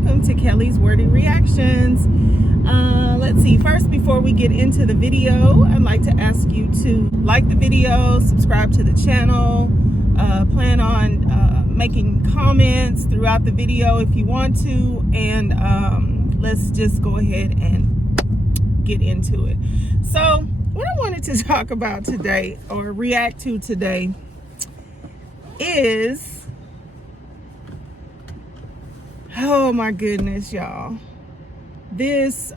welcome to Kelly's Wordy Reactions. Let's see, first before we get into the video, I'd like to ask you to like the video, subscribe to the channel, plan on making comments throughout the video if you want to, and let's just go ahead and get into it. So what I wanted to talk about today, or react to today, is, oh my goodness, y'all, this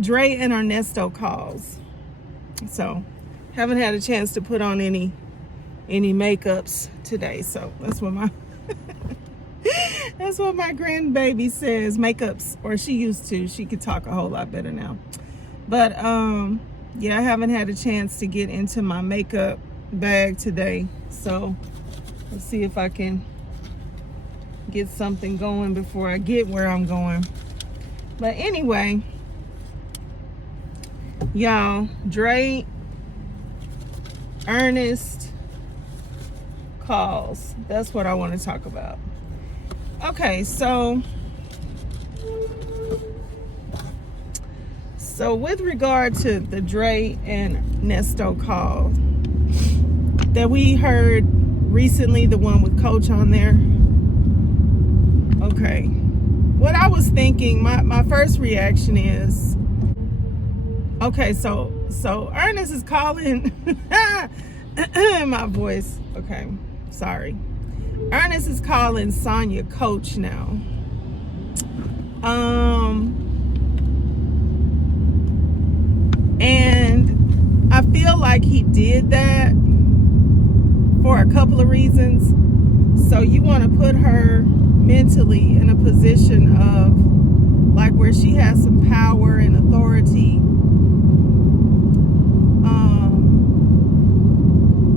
Dre and Ernesto calls. So haven't had a chance to put on any makeups today, so that's what my that's what my grandbaby says, makeups, or she used to. She could talk a whole lot better now. But yeah, I haven't had a chance to get into my makeup bag today, so let's see if I can get something going before I get where I'm going. But anyway, y'all, Dre, Ernest calls. That's what I want to talk about. Okay, so with regard to the Dre and Nesto call that we heard recently, the one with Coach on there. Okay, what I was thinking, my first reaction is, okay, so Ernest is calling my voice, okay, sorry. Ernest is calling Sonya Coach now. And I feel like he did that for a couple of reasons. So you want to put her mentally in a position of like where she has some power and authority.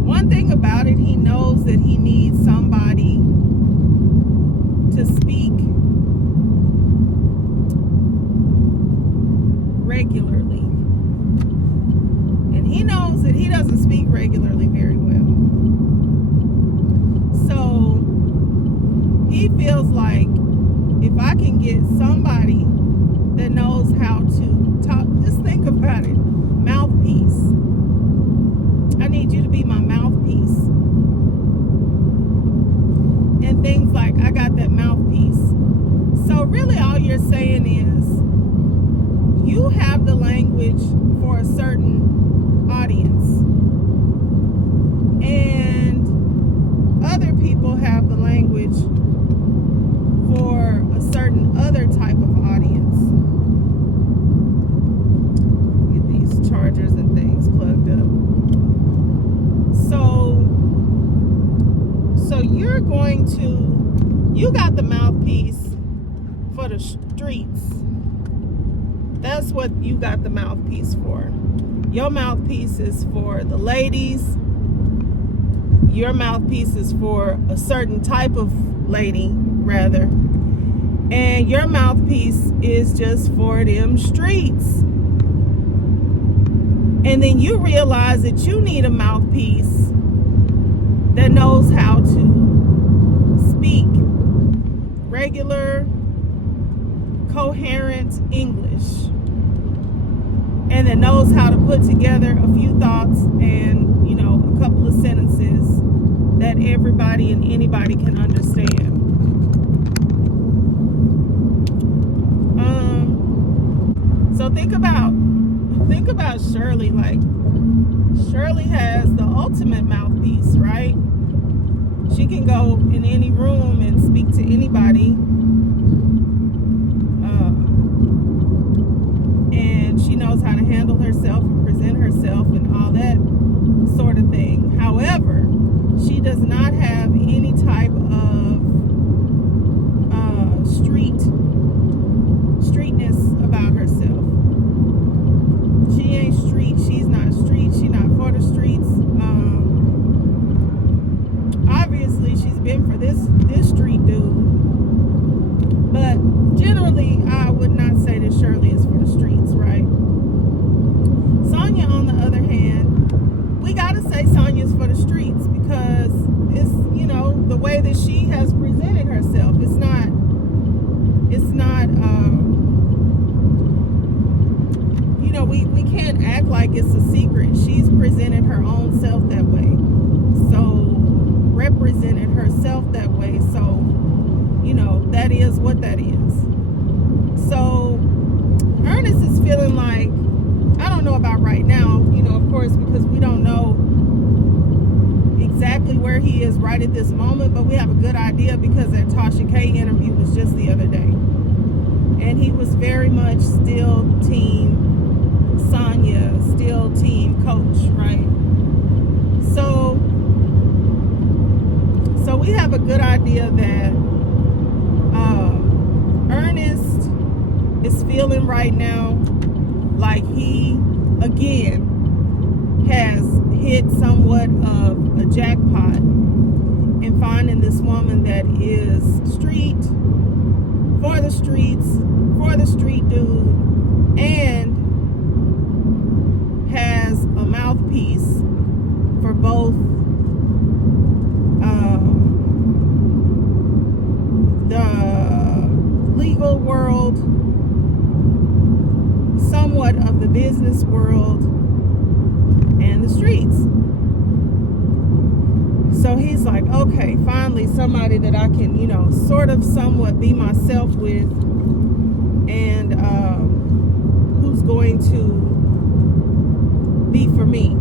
One thing about it, he knows that he needs somebody to speak regularly, and he knows that he doesn't speak regularly very well. So he feels like if I can get somebody that knows how to talk, just think about it, mouthpiece. I need you to be my mouthpiece. And things like, I got that mouthpiece. So really all you're saying is, you have the language for a certain audience, and other people have the language for a certain other type of audience. Get these chargers and things plugged up. So you're going to, you got the mouthpiece for the streets. That's what you got the mouthpiece for. Your mouthpiece is for the ladies. Your mouthpiece is for a certain type of lady, rather. And your mouthpiece is just for them streets. And then you realize that you need a mouthpiece that knows how to speak regular, coherent English, and that knows how to put together a few thoughts and, you know, a couple of sentences that everybody and anybody can understand. So think about Shirley. Like, Shirley has the ultimate mouthpiece, right? She can go in any room and speak to anybody, and she knows how to handle herself and present herself and all that sort of thing. However, she does not have any type of streetness about herself. She ain't street. She's not street. She's not for the streets. Obviously, she's been for this street dude. like it's a secret. She's presented her own self that way. So, represented herself that way. So, you know, that is what that is. So, Ernest is feeling like, I don't know about right now, you know, of course, because we don't know exactly where he is right at this moment, but we have a good idea because that Tasha K interview was just the other day. And he was very much still team Sonya, still team coach, right? So we have a good idea that Ernest is feeling right now like he, again, has hit somewhat of a jackpot in finding this woman that is street, for the streets, for the street dude, and has a mouthpiece for both the legal world, somewhat of the business world, and the streets. So he's like, okay, finally somebody that I can, you know, sort of somewhat be myself with, and who's going to be for me,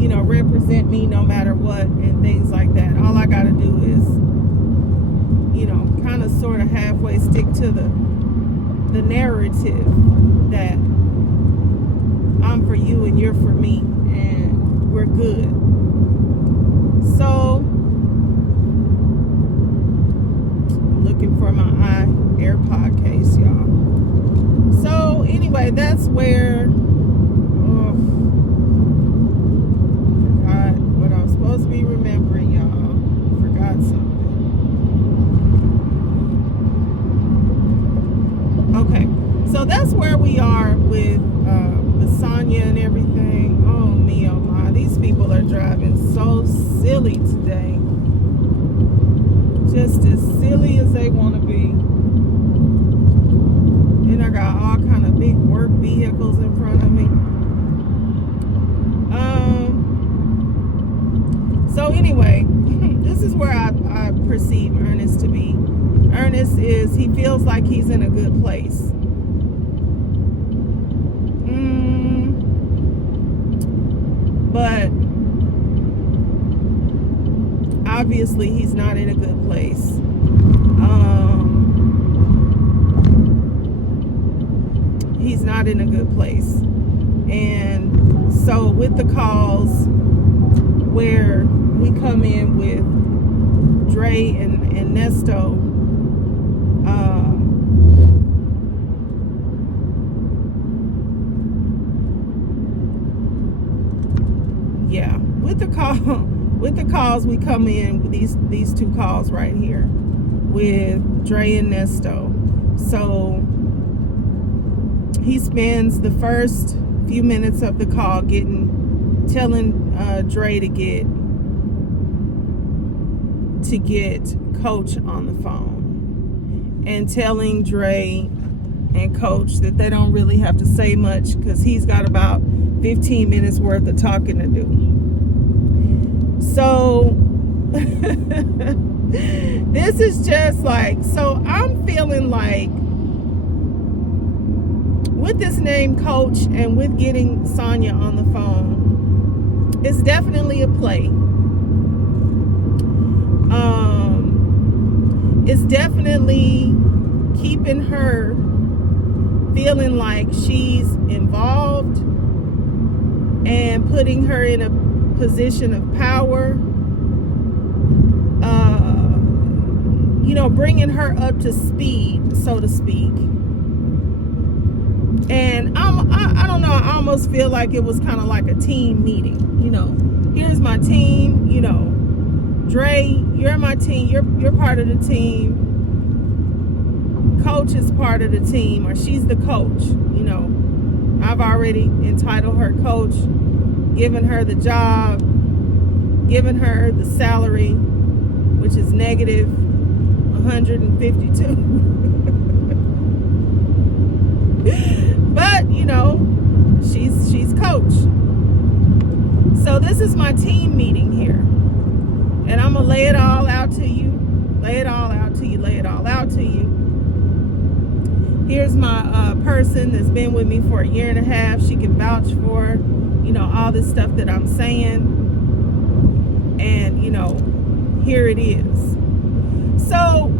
you know, represent me no matter what, and things like that. All I got to do is, you know, kind of sort of halfway stick to the narrative that I'm for you and you're for me, and we're good. So, I'm looking for my AirPod case, y'all. So, anyway, that's where, forgot what I was supposed to be remembering, y'all. Forgot something. Okay, so that's where we are with Sonya and everything. Oh me, oh my, these people are driving so silly today. Just as silly as they want to be. And I got all kind of big work vehicles in front of me. So anyway, this is where I perceive Ernest to be. Ernest is, he feels like he's in a good place. But obviously he's not in a good place. He's not in a good place. And so with the calls where we come in with Dre and Nesto, yeah, with the calls we come in with these two calls right here with Dre and Nesto. So he spends the first few minutes of the call telling Dre to get Coach on the phone, and telling Dre and Coach that they don't really have to say much because he's got about 15 minutes worth of talking to do. So this is just like, so I'm feeling like with this name Coach and with getting Sonya on the phone, it's definitely a play. It's definitely keeping her feeling like she's involved and putting her in a position of power, you know, bringing her up to speed, so to speak. And I don't know, I almost feel like it was kind of like a team meeting, you know. Here's my team, you know. Dre, you're my team, you're part of the team. Coach is part of the team, or she's the coach, you know. I've already entitled her coach, given her the job, given her the salary, which is negative 152. But, you know, she's coach. So this is my team meeting here. And I'm going to lay it all out to you. Lay it all out to you. Lay it all out to you. Here's my person that's been with me for 1.5 years. She can vouch for, you know, all this stuff that I'm saying. And, you know, here it is. So,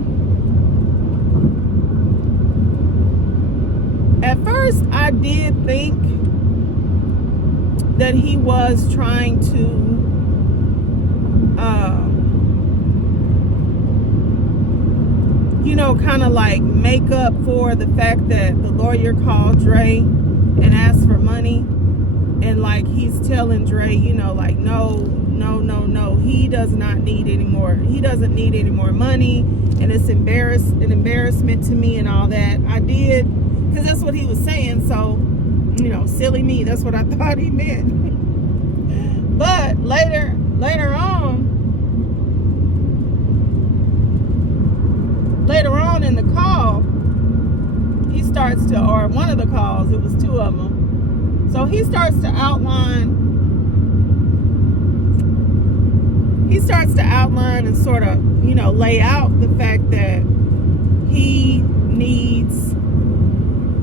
at first, I did think that he was trying to you know, kind of like make up for the fact that the lawyer called Dre and asked for money. And like he's telling Dre, you know, like, no, he does not need any more. He doesn't need any more money. And it's an embarrassment to me and all that. I did, because that's what he was saying. So, you know, silly me. That's what I thought he meant. But later on in the call, he starts to, or one of the calls, it was 2 of them. So he starts to outline and sort of, you know, lay out the fact that he needs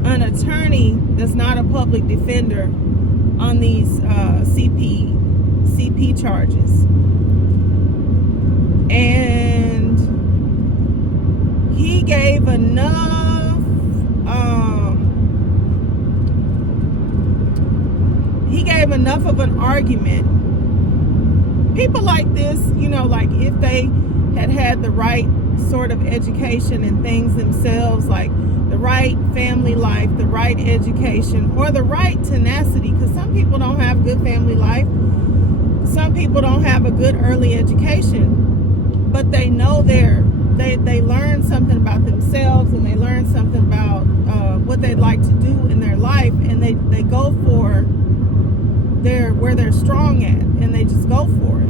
an attorney that's not a public defender on these CP charges. And he gave enough of an argument. People like this, you know, like if they had the right sort of education and things themselves, like the right family life, the right education, or the right tenacity, because some people don't have good family life. Some people don't have a good early education, but they know they learn something about themselves, and they learn something about what they'd like to do in their life, and they go for where they're strong at, and they just go for it.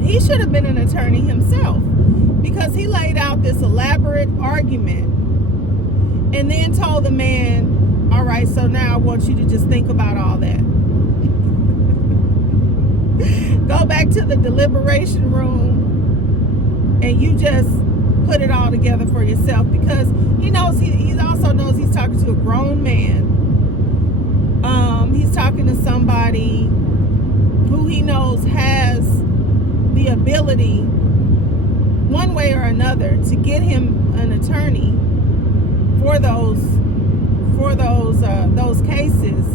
He should have been an attorney himself, because he laid out this elaborate argument and then told the man, all right, so now I want you to just think about all that. Go back to the deliberation room and you just put it all together for yourself, because he knows, he also knows he's talking to a grown man. He's talking to somebody who he knows has the ability, one way or another, to get him an attorney for those cases.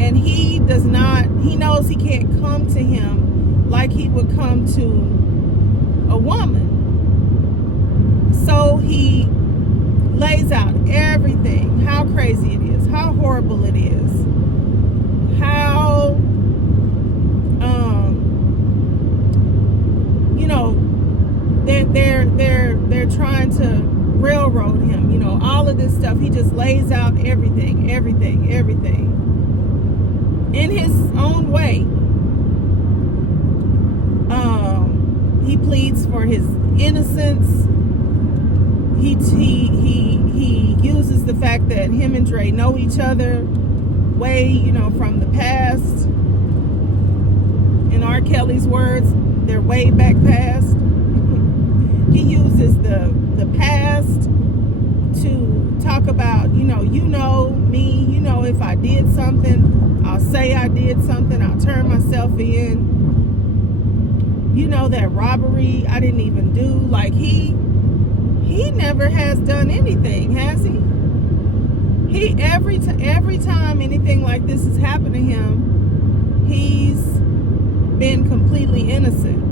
And he does not, he knows he can't come to him like he would come to a woman. So he lays out everything, how crazy it is, how horrible it is, how you know, they're trying to railroad him, you know, all of this stuff. He just lays out everything in his own way. He pleads for his innocence. He uses the fact that him and Dre know each other way, you know, from the past. In R. Kelly's words, they're way back past. He uses the past to talk about, you know me, you know, if I did something, I'll say I did something, I'll turn myself in. You know, that robbery I didn't even do. Like he never has done anything, has he? Every time anything like this has happened to him, he's been completely innocent.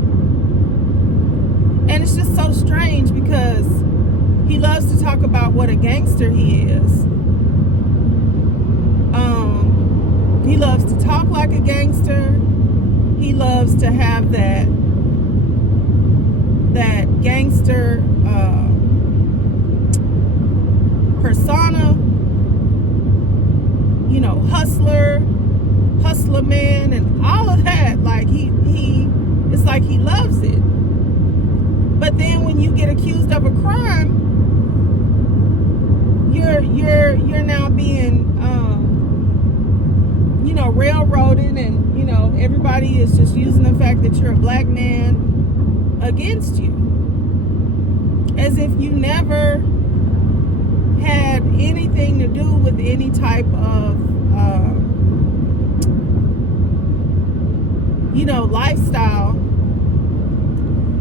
And it's just so strange, because he loves to talk about what a gangster he is. He loves to talk like a gangster. He loves to have that gangster persona, you know, hustler man, and all of that. Like it's like he loves it. But then when you get accused of a crime, you're now being railroaded, and, everybody is just using the fact that you're a black man against you. As if you never had anything to do with any type of, lifestyle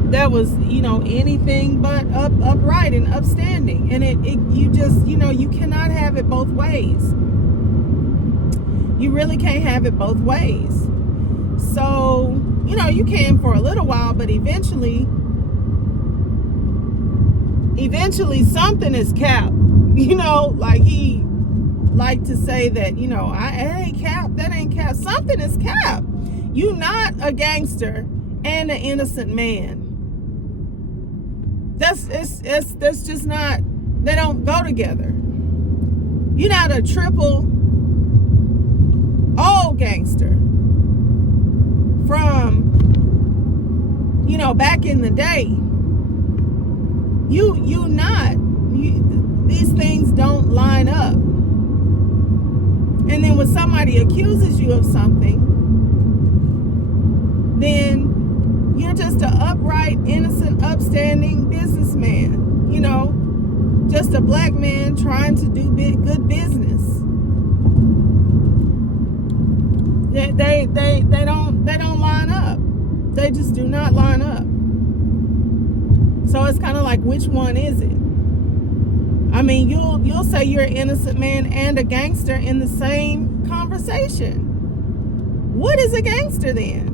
that was, anything but upright and upstanding. And you just, you cannot have it both ways. You really can't have it both ways. So, you can for a little while, but eventually something is capped. Like he liked to say that, it ain't capped, that ain't capped. Something is capped. You not a gangster and an innocent man. That's just not, they don't go together. You're not a triple old gangster from, back in the day. These things don't line up. And then when somebody accuses you of something, then you're just an upright, innocent, upstanding businessman. Just a black man trying to do good business. They don't line up. They just do not line up. So it's kind of like, which one is it? I mean, you'll say you're an innocent man and a gangster in the same conversation. What is a gangster then?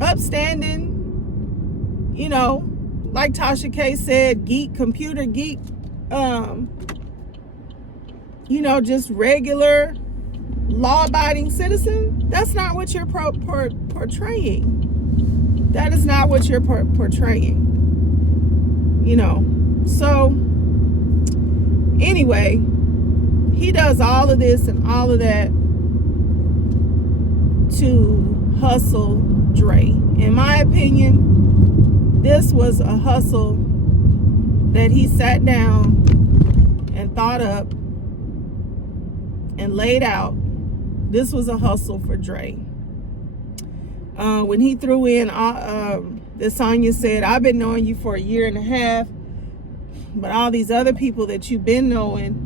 Upstanding, like Tasha K said, geek, computer geek, just regular law-abiding citizen. That's not what you're portraying. That is not what you're portraying. So anyway, he does all of this and all of that to hustle Dre. In my opinion, this was a hustle that he sat down and thought up and laid out. This was a hustle for Dre. When he threw in, the Sonya said, I've been knowing you for a year and a half, but all these other people that you've been knowing,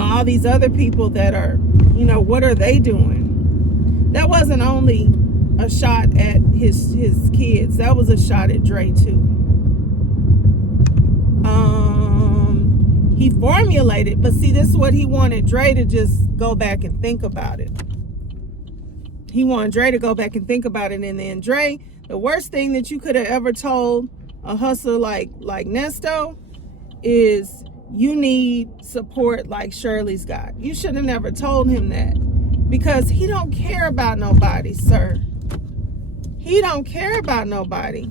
all these other people that are, what are they doing? That wasn't only a shot at his kids. That was a shot at Dre too. He formulated, but see, this is what he wanted Dre to just go back and think about it. He wanted Dre to go back and think about it. And then Dre, the worst thing that you could have ever told a hustler like Nesto is, you need support like Shirley's got. You should have never told him that, because he don't care about nobody, sir. He don't care about nobody.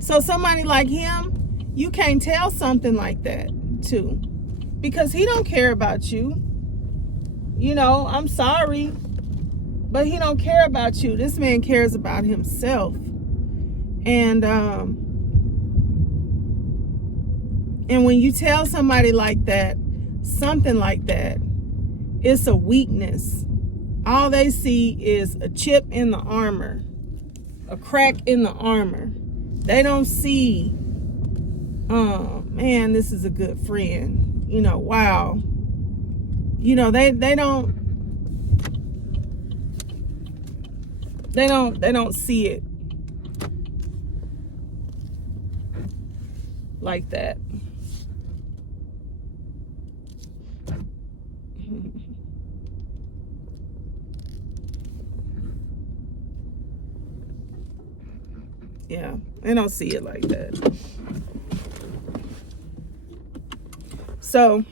So somebody like him, you can't tell something like that to, because he don't care about you. I'm sorry, but he don't care about you. This man cares about himself. And when you tell somebody like that, something like that, it's a weakness. All they see is a chip in the armor, a crack in the armor. They don't see, oh man, this is a good friend. Wow. They don't see it like that. Yeah, they don't see it like that. So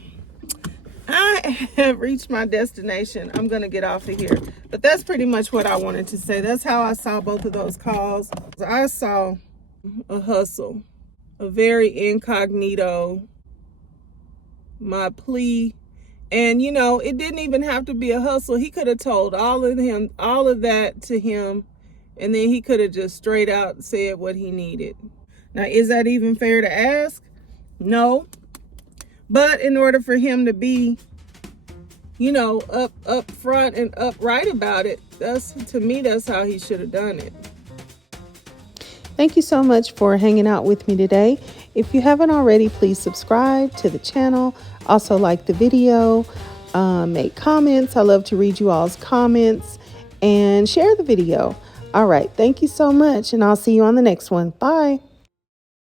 I have reached my destination. I'm going to get off of here. But that's pretty much what I wanted to say. That's how I saw both of those calls. I saw a hustle, a very incognito, my plea. And, it didn't even have to be a hustle. He could have told all of that to him, and then he could have just straight out said what he needed. Now, is that even fair to ask? No. But in order for him to be you know, up front and upright about it. To me, that's how he should have done it. Thank you so much for hanging out with me today. If you haven't already, please subscribe to the channel. Also like the video, make comments. I love to read you all's comments, and share the video. All right. Thank you so much, and I'll see you on the next one. Bye.